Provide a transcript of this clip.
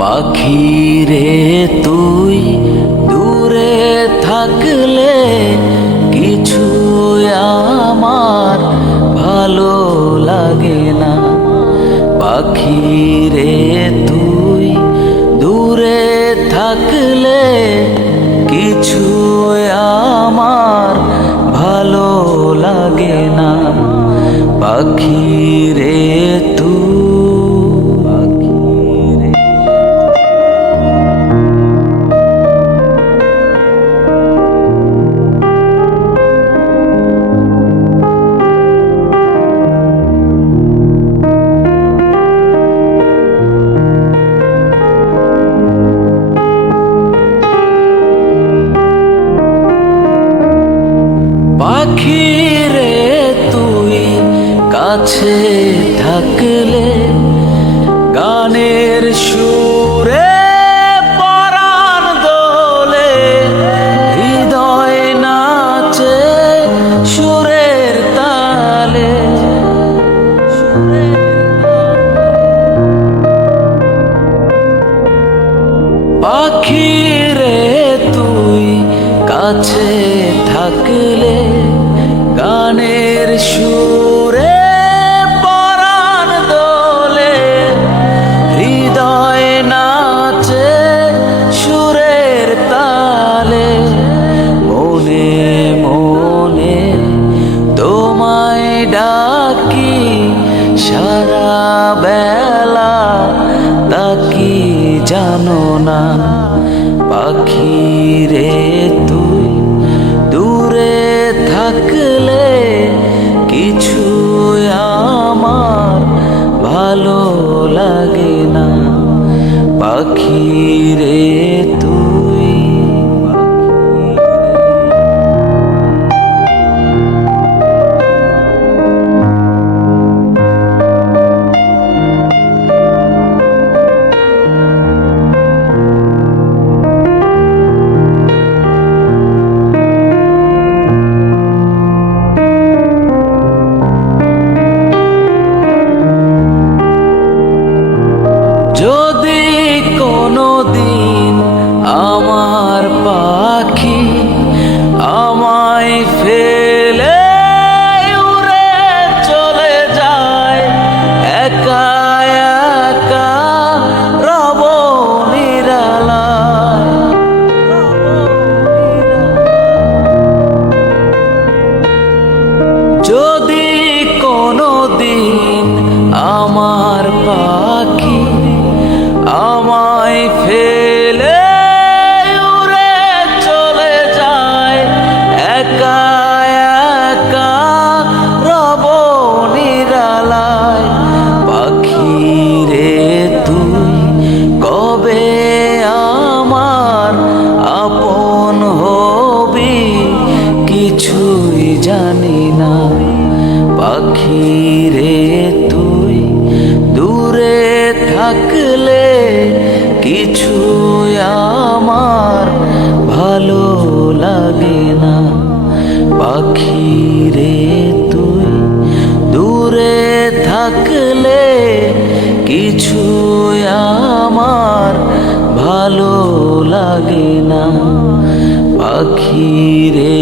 পাখি রে তুই দূরে থাকলে কিছু আমার ভালো লাগে না। পাখি রে তুই দূরে থাকলে কিছু আমার ভালো লাগে না। পাখি রে তুই পাখি রে তুই কাছে থাকলে গানের সুরে পরাণ দোলে, হৃদয় নাচে সুরের তালে। পাখি রে তুই কাছে থাকলে গানের সুরে পরাণ দোলে, হৃদয় নাচে সুরের তালে। মনে মনে তোমায় ডাকি সারা বেলা, তাকি জানো না। পাখি রে তুই দূরে থাকলে কিছু আমার ভালো লাগে না। পাখি রে তুই যদি কোনো দিন আমার পাখি আমায় ফেলে উড়ে চলে যায়, একা একা রব নিরালায়। যদি কোনো দিন আমার পাখি আমায় ফেলে উড়ে চলে যায়, একা একা রব নিরালায়। পাখি রে তুই কবে আমার আপন হবি কিছুই জানি না। পাখি রে তুই দূরে থাকলে কিছু আমার ভালো লাগে না। পাখি রে তুই দূরে থাকলে কিছু আমার ভালো লাগে না। পাখি রে